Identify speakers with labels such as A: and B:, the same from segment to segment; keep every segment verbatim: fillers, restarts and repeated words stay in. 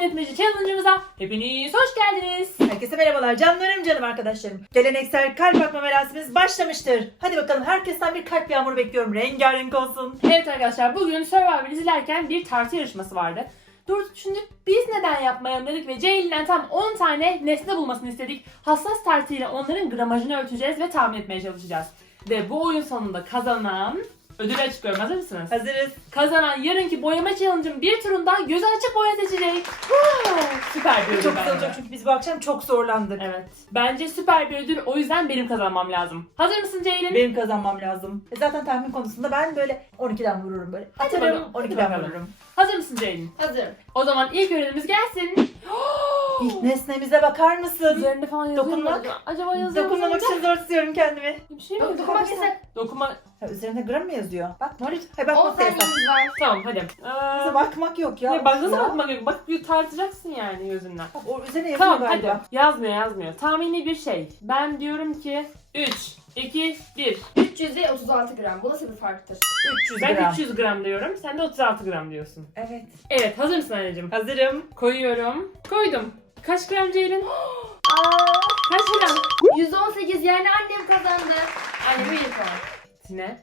A: tahmin etmeci challenge'ımıza hepiniz hoş geldiniz.
B: Herkese merhabalar canlarım canım arkadaşlarım. Geleneksel kalp atma merasimimiz başlamıştır. Hadi bakalım herkesten bir kalp yağmuru bekliyorum. Rengarenk olsun.
A: Evet arkadaşlar, bugün Survivor izlerken bir tartı yarışması vardı. Durduk düşündük, biz neden yapmayalım dedik ve Ceylin'den tam on tane nesne bulmasını istedik. Hassas tartıyla onların gramajını ölçeceğiz ve tahmin etmeye çalışacağız. Ve bu oyun sonunda kazanan ödülü açıklıyorum. Hazır mısınız?
B: Hazırız.
A: Kazanan yarınki boyama challenge'ın bir turunda gözü açık boya seçecek. Süper bir ödül
B: Çok güzel
A: bence.
B: olacak çünkü biz bu akşam çok zorlandık.
A: Evet. Bence süper bir ödül. O yüzden benim kazanmam lazım. Hazır mısın Ceylin?
B: Benim kazanmam lazım. E zaten tahmin konusunda ben böyle on ikiden vururum böyle.
A: Hadi
B: Atarım
A: bakalım, hadi
B: on ikiden
A: bakalım.
B: vururum.
A: Hazır mısın Ceylin?
C: Hazırım.
A: O zaman ilk ödülümüz gelsin.
B: İlk nesnemize bakar mısın?
A: Üzerinde falan yazıyor mu
B: Dokunmak.
A: acaba? Acaba yazıyor mu?
B: Dokunmamak için zor tutuyorum kendimi.
A: Bir şey mi?
C: Dok- dokunmak yasak.
A: Dokunma.
B: Ha, üzerinde gram mı yazıyor? Bakma lütfen. Hayır
C: on
B: bakmak da yasak.
C: saniyemiz var.
A: Tamam hadi.
B: Bize
A: Ee,
B: bakmak yok ya.
A: ne, bak nasıl
B: Ya.
A: bakmak yok? Bak bir tartacaksın yani gözünden.
B: Bak, o üzerine yazıyor
A: Tamam
B: galiba.
A: hadi. Yazmıyor yazmıyor. Tahmini bir şey. Ben diyorum ki üç, iki, bir.
C: üç yüz ve otuz altı gram. Bu nasıl bir farktır?
B: üç yüz
A: Ben
B: gram.
A: üç yüz gram diyorum. Sen de otuz altı gram diyorsun.
B: Evet.
A: Evet, hazır mısın anneciğim?
B: Hazırım.
A: Koyuyorum. Koydum. Kaç gram Ceylin?
C: Aa,
A: Kaç gram?
C: yüz on sekiz yani annem kazandı. Annem bir puan.
A: Ne?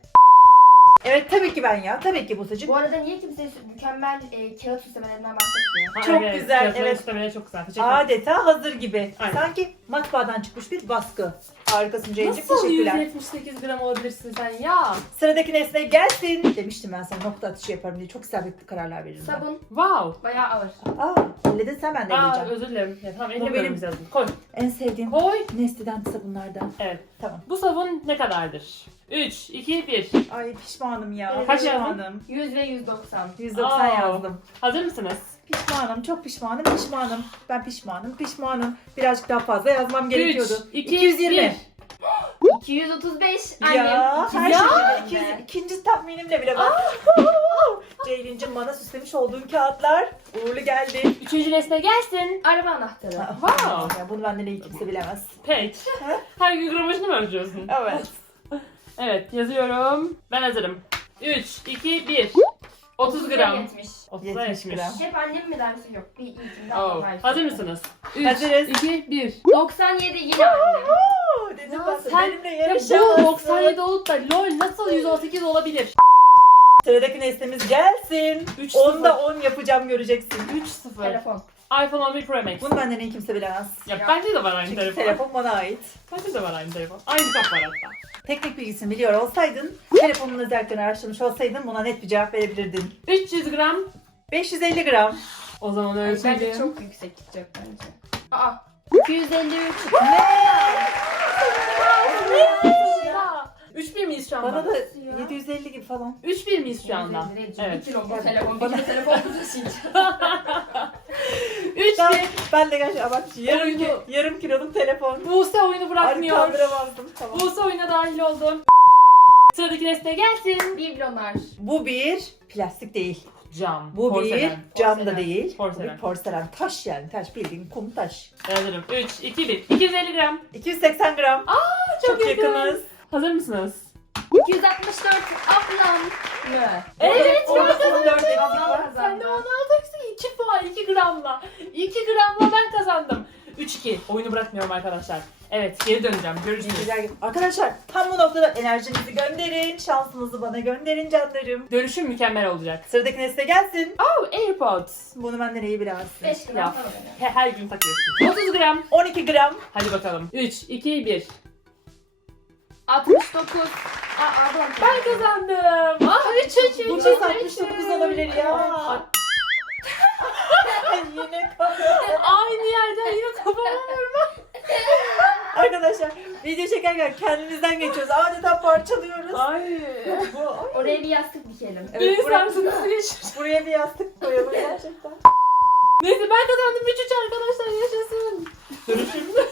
B: Evet tabii ki ben ya. Tabii ki Buse'cim.
C: Bu arada niye kimse mükemmel e, kağıt süslemelerinden bahsetmiyor?
A: Ha,
B: Çok güzel,
A: fiyatları
B: evet.
A: süslemeleri çok güzel. Teşekkür ederim.
B: Adeta hazır gibi.
A: Aynen.
B: Sanki matbaadan çıkmış bir baskı. Harikasın Ceylin'cim.
A: Nasıl yüz
B: Teşekkürler.
A: yetmiş sekiz gram olabilirsin sen ya?
B: Sıradaki nesne gelsin. Demiştim ben sana nokta atışı yaparım diye. Çok isabetli kararlar veririm ben.
C: Sabun
A: Wow.
C: bayağı ağır.
B: Aa, elledin sen ben de
A: Aa,
B: eleyeceğim.
A: özür dilerim. Ya, tamam,
B: Bu
A: elli
B: benim-
A: bölümümüz yazdım. Koy.
B: En sevdiğim
A: Koy.
B: nesneden sabunlardan.
A: Evet.
B: Tamam.
A: Bu sabun ne kadardır? üç, iki, bir.
B: Ay pişmanım ya.
A: Kaç
B: pişmanım.
C: yüz ve yüz doksan.
B: yüz doksan
A: Aa.
B: yazdım.
A: Hazır mısınız?
B: Pişmanım, çok pişmanım, pişmanım. Ben pişmanım, pişmanım. Birazcık daha fazla yazmam gerekiyordu.
A: üç, iki,
B: iki yüz yirmi.
A: bir.
C: iki yüz otuz beş. Annem.
B: Ya, her
C: Ya.
B: şeyden iki yüz, ikinci tahminimle bile ben. Ceylin'cim bana süslemiş olduğun kağıtlar uğurlu geldi.
A: Üçüncü nesne gelsin.
C: Araba anahtarı.
A: Wow.
B: Ya bunu benden iyi kimse bilemez.
A: Peki. Her gün gramajını mı ölçüyorsun?
B: Evet.
A: Evet, yazıyorum. Ben hazırım. üç, iki, bir. otuz gram.
C: yetmiş.
A: otuza
B: yetmiş
A: yetmiş.
B: gram.
C: Hep annem mi dersi yok. Bir ilkinde
A: Oh.
C: annem var.
A: Hazır mısınız? üç,
B: Hazırız.
A: iki, bir.
C: doksan yedi yine annem.
B: Oo, dedim
A: Ya
B: ben sana,
A: sen-
B: benimle
A: Ya
B: yarışamazsın.
A: bu doksan yedi olup da lol nasıl yüz on sekiz olabilir?
B: Sıradaki nesnemiz gelsin.
A: üç
B: Onda on yapacağım göreceksin.
A: üç sıfır.
C: Telefon.
A: iPhone on bir Pro Max.
B: Bunu benden iyi kimse bilemez.
A: Ya bence de var aynı
B: Çünkü
A: telefon.
B: telefon bana ait.
A: Bence de var aynı telefon. Aynı kap var hatta.
B: Teknik bilgisini biliyor olsaydın, telefonun özelliklerini araştırmış olsaydın buna net bir cevap verebilirdin.
A: üç yüz gram.
B: beş yüz elli gram.
A: O zaman
C: Bence
A: ölçelim.
C: çok yüksek gidecek bence. Aa. iki yüz elli üç.
A: Ya. üç bir miyiz şu anda?
B: Bana da
C: Nasıl ya?
B: yedi yüz elli gibi falan.
A: üç bir miyiz şu anda?
C: Evet.
A: Evet.
C: Bir kilo bu
B: Evet.
C: telefon.
B: Bana-
C: Bir kilo telefon bu taşıyacağım.
A: üç
B: Ben,
A: bir.
B: ben de gerçekten bak yarım,
A: Oyunu-
B: ki, yarım kiloluk telefon.
A: Buse oyunu
B: Arı
A: bırakmıyor.
B: kaldıramazdım. Tamam.
A: Buse oyuna dahil oldu. Sıradaki nesne gelsin.
C: Bibliolar.
B: Bu bir plastik değil.
A: Cam.
B: Bu
A: porselen.
B: bir cam da
C: Porselen.
B: değil. Bu
A: Porselen.
B: bir porselen. Taş yani taş bildiğin kum taş.
A: Ben hazırım. üç, iki, bir. iki yüz elli gram.
B: iki yüz seksen gram.
A: çok
B: Çok
A: yakın.
B: yakınız.
A: Hazır mısınız?
C: iki yüz altmış dört ablam mı?
A: Evet,
B: Orada
A: gördün mü?
B: on dört eksik
C: Ablam
B: var.
A: Sen
C: kazandı.
A: de onu alacaksın. iki puan. iki gramla. iki gramla ben kazandım. üç iki. Oyunu bırakmıyorum arkadaşlar. Evet, geri döneceğim. Görüşürüz.
B: Güzel. Arkadaşlar tam bu noktada enerjinizi gönderin. Şansınızı bana gönderin canlarım.
A: Dönüşüm mükemmel olacak.
B: Sıradaki nesne gelsin.
A: Oh, AirPods.
B: Bunu benden iyi bilemezsin.
C: beş gram
A: Ya.
C: falan.
A: He- Her gün takıyorsun. otuz gram.
B: on iki gram.
A: Hadi bakalım. üç, iki, bir.
C: altmış dokuz. Aa ablam.
A: Ben kazandım. Ah, üç, üç, üç,
B: Bu
A: üç,
B: nasıl
A: üç,
B: altmış dokuz
A: üç.
B: olabilir ya? Yine kapalı.
A: Aynı yerden yine kafama vurma.
B: Arkadaşlar video çekerken kendimizden geçiyoruz. Adeta parçalıyoruz.
A: Ay.
B: Bu, ay.
C: Oraya bir yastık dikelim.
B: Evet,
A: Beni
B: buraya,
A: sarsıntısı yaşasın.
B: buraya bir yastık koyalım gerçekten.
A: Neyse ben kazandım. üç üç arkadaşlar yaşasın. Dönüşüm.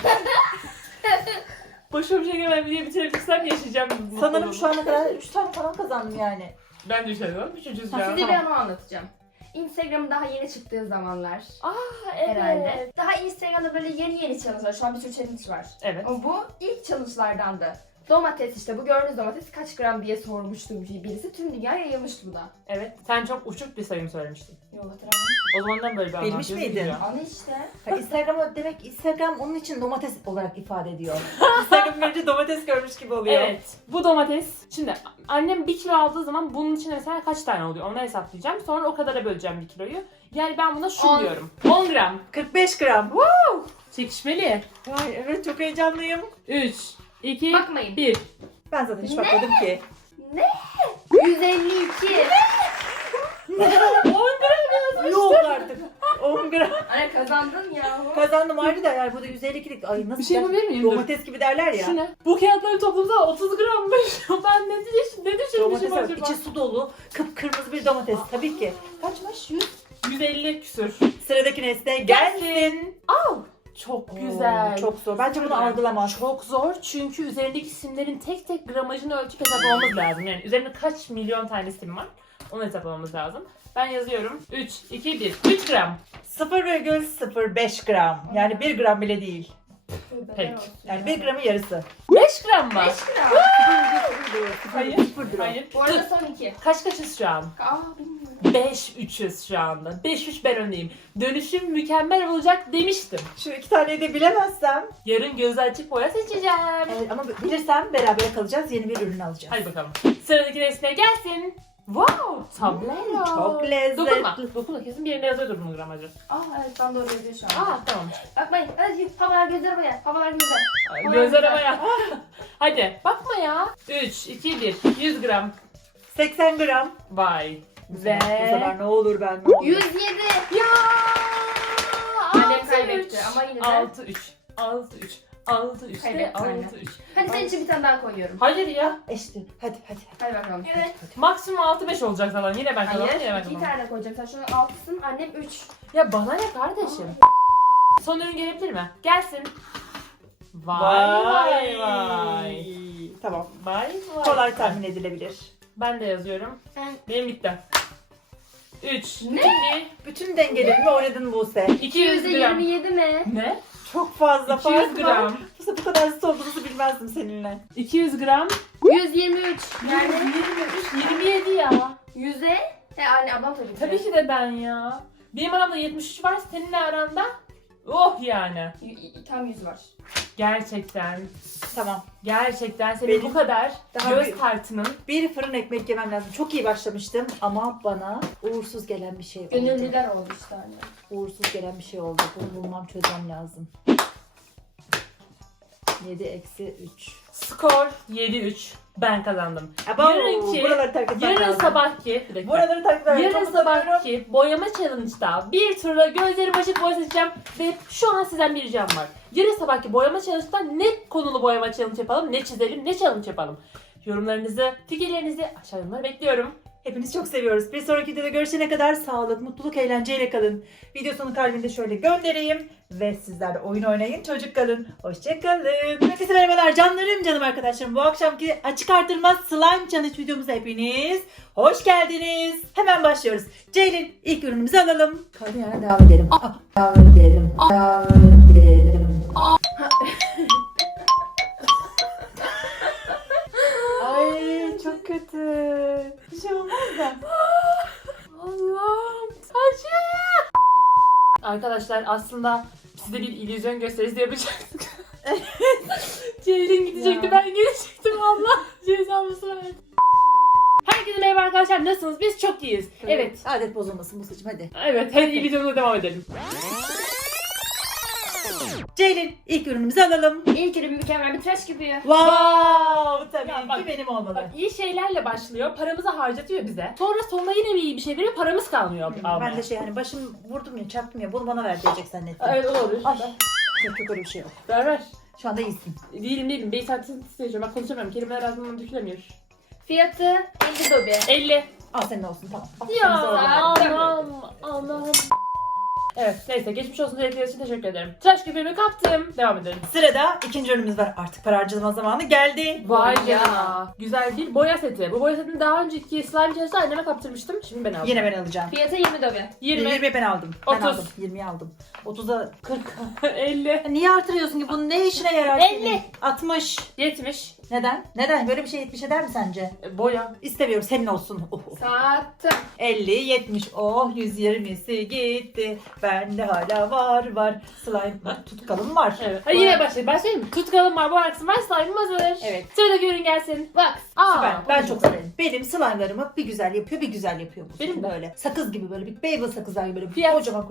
A: Boşuna bir şey gelmem diye bitirebilirsem yaşayacağım.
B: Sanırım şu ana kadar üç tane falan kazandım yani.
A: Ben düşerim. Üçüncü
C: Size
A: sıra.
C: bir anı anlatacağım. Instagram daha yeni çıktığı zamanlar
A: Aa
C: herhalde. Daha Instagram'da böyle yeni yeni challenge var. Şu an bir sürü challenge var.
A: Evet.
C: Ama bu ilk challenge'lardandı. Domates işte bu gördüğünüz domates kaç gram diye sormuştum birisi. Tüm dünya yayılmıştı bu da.
A: Evet. Sen çok uçuk bir sayım söylemiştin.
C: Yok hatırlamadım.
A: O zamandan böyle bir anlam.
B: Bilmiş
A: gözüküyor.
B: miydin?
C: Anı işte.
B: Ha, Instagram'a demek Instagram onun için domates olarak ifade ediyor. Instagram görünce domates görmüş gibi oluyor.
A: Evet. Bu domates. Şimdi annem bir kilo aldığı zaman bunun için mesela kaç tane oluyor? Onu hesaplayacağım. Sonra o kadara böleceğim bir kiloyu. Yani ben buna şu
C: On.
A: diyorum. on gram.
B: kırk beş gram.
A: Çekişmeli.
B: Vay evet çok heyecanlıyım.
A: üç, iki,
C: Bakmayın.
A: bir.
B: Ben zaten hiç
C: Ne?
B: bakmadım ki.
C: Ne? yüz elli iki.
A: on gram yazmış.
B: Yok artık. on gram.
C: Anne kazandın ya.
B: Kazandım ayrı da yani bu da yüz elli ikilik. Ay nasıl
A: Bir şey
B: der-
A: yapabilir miyim? Dur.
B: Domates gibi derler ya.
A: Şu ne? Bu kağıtların toplamda otuz grammış. Ben ne, düş ne düşünmüşüm
B: Domates var.
A: acaba?
B: İçi su dolu. Kıpkırmızı bir domates. Tabii ki. Kaçmış? yüz.
A: yüz elli küsür.
B: Sıradaki nesne gelsin.
A: Al. Çok
B: Oo,
A: güzel.
B: Çok zor. Bence bunu
A: Güzel.
B: algılamaz.
A: Çok zor çünkü üzerindeki simlerin tek tek gramajını ölçüp hesaplamamız lazım. Yani üzerinde kaç milyon tane sim var onu hesaplamamız lazım. Ben yazıyorum. üç, iki, bir. üç gram.
B: sıfır virgül sıfır beş gram. Yani bir gram bile değil.
A: Peki.
B: Yani bir gramın yarısı.
A: beş gram mı?
C: beş gram.
A: Hayır.
B: Sıfır gram.
A: Hayır.
C: Bu arada son iki.
A: Kaç kaçız şu an?
C: Aa bilmiyorum.
A: beş üçüz şu anda. beş üç ben öndeyim. Dönüşüm mükemmel olacak demiştim.
B: Şu iki taneyi de bilemezsem.
A: Yarın gözü açık boya seçeceğim.
B: Evet, ama bilirsem beraber kalacağız. Yeni bir ürün alacağız.
A: Hadi bakalım. Sıradaki nesne gelsin. Wow! Tablero.
B: Çok lezzetli.
A: Dokunma. Dokunma. Kesin bir yerinde yazıyordur bunun gramajı.
C: Aa evet ben doğru yazıyor şu an.
A: Aa tamam.
C: Bakmayın. Hadi havalar gözler havaya. Havalar gözler. Havalar
A: Gözler
C: güzel.
A: havaya. Hadi bakma ya. üç, iki, bir. yüz gram.
B: seksen gram.
A: Vay.
B: Bu
A: Ve...
B: sefer ne olur ben ne olur.
C: yüz yedi.
A: Ya!
C: Annem kaybetti ama yine de.
A: altı üç. altı üç. altı üç.
C: Kaybetti anne.
A: altı üç.
C: Hadi senin için bir tane daha koyuyorum.
A: Hayır ya.
B: İşte hadi hadi.
C: Hadi bakalım. Evet.
A: Maksimum altı beş olacak zaten. Yine ben kazandım.
C: Hayır.
A: Yine ben
C: iki
A: kazandım.
C: tane koyacağım. Sen şunun altısın. Annem üç.
A: Ya bana ne kardeşim? Son ürün gelebilir mi? Gelsin. Vay vay vay.
B: Tamam.
A: Vay vay.
B: Kolay tahmin edilebilir.
A: Ben de yazıyorum.
C: Ben-
A: Benim bitti. üç,
C: Ne?
A: iki,
B: Bütün dengelerimi oynadın Buse.
A: iki yüz
C: yüzde
A: gram.
C: yirmi yedi mi?
A: Ne?
B: Çok fazla
A: iki yüz
B: fark var.
A: gram.
B: Buse bu kadar zıt olduğunuzu bilmezdim seninle.
A: iki yüz gram.
C: yüz yirmi üç. Yani
A: yirmi üç, yirmi yedi ya.
C: yüze. He anne ablam tabii ki.
A: Tabii ki de ben ya. Benim aramda yetmiş üç var, seninle aranda. Oh yani.
C: Y- y- Tam yüz var.
A: Gerçekten.
B: Tamam.
A: Gerçekten senin
B: Benim
A: bu kadar
B: daha
A: göz
B: bir-
A: tartının.
B: Bir fırın ekmek yemem lazım. Çok iyi başlamıştım ama bana uğursuz gelen bir şey oldu.
C: Gönüllüler oldu işte anne.
B: Uğursuz gelen bir şey oldu. Bunu bulmam çözmem lazım. yedi eksi üç.
A: Skor yedi üç. Ben kazandım.
B: Abo,
A: Yarınki-
B: buraları takip etmem
A: Yarın
B: lazım.
A: sabahki, bir dakika.
B: Buraları takip etmem
A: Yarın
B: lazım.
A: sabahki boyama challenge'da bir turla gözlerim açık boya seçeceğim ve şu an sizden bir ricam var. Yarın sabahki boyama challenge'da ne konulu boyama challenge yapalım, ne çizelim, ne challenge yapalım. Yorumlarınızı, fikirlerinizi aşağı yorumlara bekliyorum.
B: Hepinizi çok seviyoruz. Bir sonraki videoda görüşene kadar sağlık, mutluluk, eğlenceyle kalın. Video sonu kalbinde şöyle göndereyim. Ve sizler de oyun oynayın, çocuk kalın. Hoşçakalın. Herkese merhabalar canlarım, canım arkadaşlarım. Bu akşamki açık artırma slime challenge videomuza hepiniz hoş geldiniz. Hemen başlıyoruz. Ceylin ilk ürünümüzü alalım. Kaldı yani devam edelim. Ah, devam edelim. Devam edelim. Ay çok kötü. Bir şey olmaz da.
A: Allah'ım acı. Arkadaşlar aslında size bir illüzyon gösterisi yapacaktık. Ceylin gidecekti,
B: Ya.
A: ben gelecektim. Allah cezamızı verdi. Herkese merhaba arkadaşlar, nasılsınız? Biz çok iyiyiz. Evet.
B: Adet bozulmasın bu saçım hadi.
A: Evet, hadi videomuza devam edelim.
B: Ceylin ilk ürünümüzü alalım.
C: İlk ürün mükemmel bir tıraş köpüğü.
B: Wow tabii
A: Ya
B: ki
A: bak-
B: benim olmalı.
A: Bak, iyi şeylerle başlıyor, paramızı harcatıyor bize. Sonra sonuna yine bir iyi bir şey veriyor, paramız kalmıyor
B: Hmm,
A: almaya.
B: ben de şey hani başım vurdum ya çarptım ya bunu bana ver diyecek zannettim.
A: Evet, o olur.
B: Ay yok yok öyle bir şey yok.
A: Ver ver.
B: Şu anda iyisin.
A: Değilim değilim. Beyin saatini isteyeceğim. Bak konuşamıyorum. Kelimeler ağzımdan dökülemiyor.
C: Fiyatı elli dobi.
A: elli.
B: Al senin olsun tamam. Al,
A: Ya
B: sana zorlama.
A: anam anam. Evet neyse geçmiş olsun dilekleri için teşekkür ederim. Tıraş köpüğümü kaptım. Devam edelim.
B: Sırada ikinci ürünümüz var. Artık para harcama zamanı geldi.
A: Vay
C: Ya.
A: ya. Güzel değil. Boya seti. Bu boya setini daha önceki slime çalışta anneme kaptırmıştım. Şimdi ben aldım.
B: Yine ben alacağım.
C: Fiyatı yirmi dobi.
A: yirmi.
B: yirmi ben aldım. Ben
A: otuz.
B: aldım. yirmiyi aldım. otuza kırk.
A: elli.
B: Niye artırıyorsun ki? Bu ne işine yarar?
A: elli.
B: senin? altmış.
A: yetmiş.
B: Neden? Neden? Böyle bir şey yetmiş eder mi sence?
A: E, Boya.
B: İstemiyorum. Senin olsun. Oh, oh.
C: Sattım.
B: elli, yetmiş. Oh yüz yirmisi gitti. Bende hala var var. Slime tutkalım var.
A: Evet. Hadi yine başlayalım. Ben söyleyeyim mi? Tutkalım var, bu arkası var, slime'ım hazır.
B: Evet.
A: Sıradaki ürün gelsin.
C: Wax.
A: Aa,
B: Süper.
A: o
B: Ben
A: da
B: çok severim. Benim slime'larımı bir güzel yapıyor, bir güzel yapıyor bu.
A: Benim de.
B: Böyle. Sakız gibi böyle. Bir Babel sakızlar gibi böyle.
A: Fiyat.
B: Kocaman